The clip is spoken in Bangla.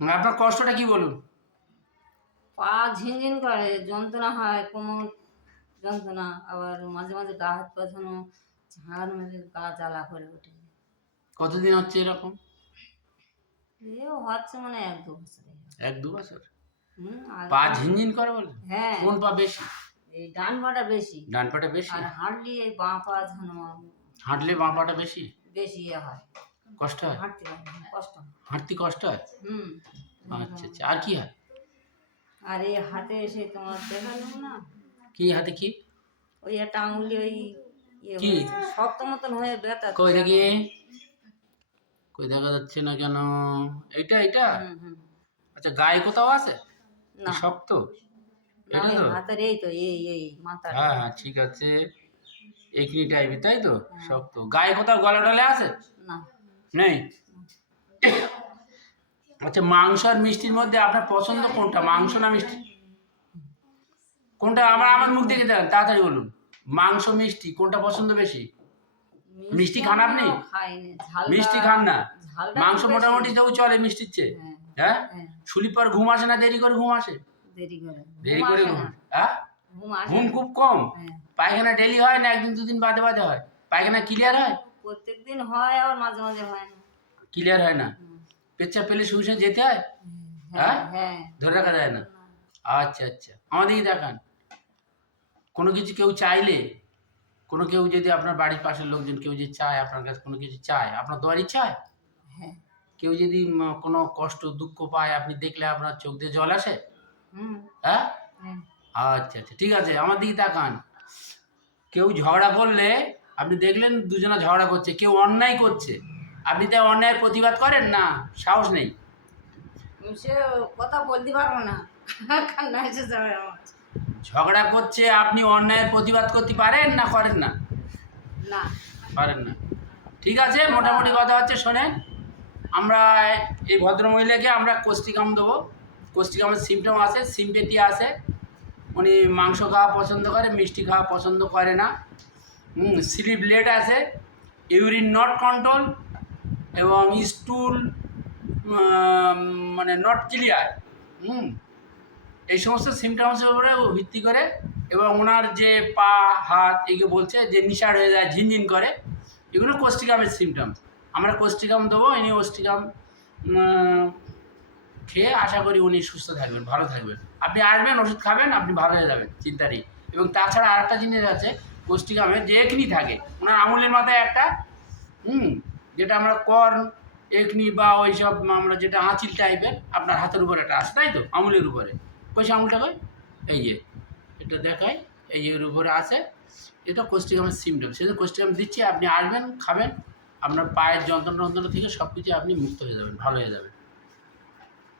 আপনার কষ্টটা কি বলুন? পা ঝিনঝিন করে, যন্ত্রণা হয়, কোমর যন্ত্রণা, আবার মাঝে মাঝে গা হাত পা যেন ঝাড় মেরে গা জ্বালা করে ওঠে। কতদিন হচ্ছে এরকম? এও হচ্ছে মানে 1-2 বছর। 1-2 বছর? আর পা ঝিনঝিন করে বলে? হ্যাঁ, কোন পা বেশি? এই ডান পাটা বেশি। ডান পাটা বেশি? আর হাঁটলে এই বাঁ পা যেন হাঁটলে বাঁ পাটা বেশি বেশি হয়, কষ্ট হয়? হাঁটতে পারে না, কষ্ট হয়। হাঁটতে কষ্ট হয়? হুম। আচ্ছা আচ্ছা, আর কি হয়? আর এই হাতে এসে তোমার দেখালাম না, কি হাতে কি? ওই একটা আঙুলি ওই কি? শক্ত মতন হয়ে ব্যথা। কই দেখি, কই দেখা যাচ্ছে না কেন? এইটা এইটা? আচ্ছা, গায়ে কোথাও আছে? না শক্ত? না, এটা ওই তো? হাতের এই তো এই মাথা। হ্যাঁ হ্যাঁ, ঠিক আছে। একনি টাইপের, তাই তো? শক্ত। গায়ে কোথাও গলা টলে আছে? না। নেই? আচ্ছা, মাংস আর মিষ্টির মধ্যে আপনার পছন্দ কোনটা, মাংস না মিষ্টি? কোনটা? আমার আমার মুখ দেখে দেন, তাড়াতাড়ি বলুন। মাংস মিষ্টি কোনটা পছন্দ বেশি? মিষ্টি খান আপনি? খাইনি, ঝালটা। মিষ্টি খান না? ঝালটা মাংস একটু বেশি। মোটামুটি তবু চলে মিষ্টির চেয়ে। হ্যাঁ, হ্যাঁ? হ্যাঁ। শুলি পর ঘুম আসে না দেরি করে ঘুম আসে? দেরি করে। দেরি ঘুম করে আসে ঘুম না। আসে? হ্যাঁ? ঘুম আসে ঘুম না। খুব কম? হ্যাঁ। পায়খানা ডেলি হয় না একদিন দুদিন বাদে বাদে হয়? পায়খানা ক্লিয়ার হয়? প্রত্যেকদিন হয়, আবার মাঝে মাঝে হয় না। ক্লিয়ার হয় না? পেচ্ছাপ পেলে শুয়ে শুয়ে যেতে হয়? হ্যাঁ? হ্যাঁ। ধরে রাখা যায় না? আচ্ছা আচ্ছা, আমাদেরই দেখান। কোনো কিছু কেউ চাইলে, কোনো কেউ যদি আপনার বাড়ির পাশের লোকজন কেউ যদি চায় আপনার কাছে কোনো কিছু চায়, আপনার দেওয়ার ইচ্ছা হয়? হ্যাঁ। কেউ যদি কোনো কষ্ট দুঃখ পায় আপনি দেখলে আপনার চোখ দিয়ে জল আসে? হুম। হ্যাঁ? হ্যাঁ। আচ্ছা আচ্ছা, ঠিক আছে, আমার দিকে তাকান। কেউ ঝগড়া করলে আপনি দেখলেন দুজনা ঝগড়া করছে, কেউ অন্যায় করছে, আপনি তাই অন্যায়ের প্রতিবাদ করেন না? সাহস নেই? সে কথা বলতে পারবো না, কান্না এসে যাবে আমার। ঝগড়া করছে, আপনি অন্যায়ের প্রতিবাদ করতে পারেন না করেন না? না। পারেন না। ঠিক আছে, মোটামুটি কথা হচ্ছে, শোনেন। আমরা এই ভদ্রমহিলাকে আমরা কোষ্ঠিকাম দেবো। কোষ্ঠিকামের সিমটম আছে, সিম্পেথি আছে। উনি মাংস খাওয়া পছন্দ করে, মিষ্টি খাওয়া পছন্দ করে না। স্লিপ লেট আছে, ইউরিন নট কন্ট্রোল, এবং স্টুল মানে নট ক্লিয়ার। এই সমস্ত সিমটমসের উপরে ও ভিত্তি করে, এবং ওনার যে পা হাত এগুলো বলছে যে নিশার হয়ে যায়, ঝিনঝিন করে, এগুলো কোষ্ঠিকামের সিমটমস। আমরা কোষ্ঠিকাম দেবো, ইনি কোষ্ঠিকাম খেয়ে আশা করি উনি সুস্থ থাকবেন, ভালো থাকবেন। আপনি আসবেন, ওষুধ খাবেন, আপনি ভালো হয়ে যাবেন, চিন্তা নেই। এবং তাছাড়া আর একটা জিনিস আছে কোষ্ঠিকামের, যে একনি থাকে ওনার আঙুলের মাথায় একটা, যেটা আমরা কর্ন একনি বা ওই সব আমরা যেটা আঁচিল টাইপের, আপনার হাতের উপরে একটা আছে, তাই তো? আঙুলের উপরে পয়সা আঙুলটা কই, এই যে এটা দেখায়, এই যে এর উপরে আছে, এটা কোষ্ঠিকামের সিমটম। সেটা কোষ্ঠিকাম দিচ্ছি, আপনি আসবেন, খাবেন, আপনার পায়ের যন্ত্রণা থেকে সব কিছু আপনি মুক্ত হয়ে যাবেন, ভালো হয়ে যাবেন।